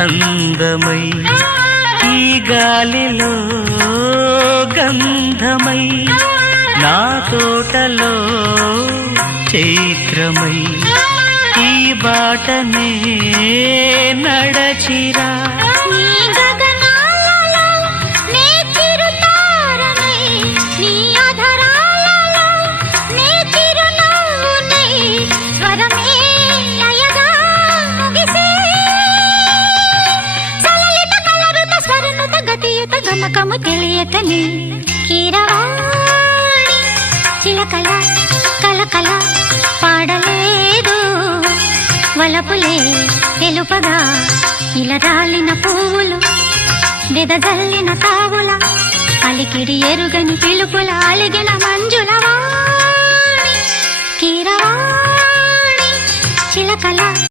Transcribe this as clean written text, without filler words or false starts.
అందమై ఈ గాలిలో గంధమై నా తోటలో చైత్రమై ఈ బాటనే నడచిరా గమకము తెలియకని కీరవాణి చిలకల కలకల పాడలేదు వలపులే తెలుపగా ఇలా రాలిన పువ్వులు వెదజల్లిన తావుల అలికిడి ఎరుగని పిలుపుల అలిగిన మంజుల వాణి కీరవాణి చిలకల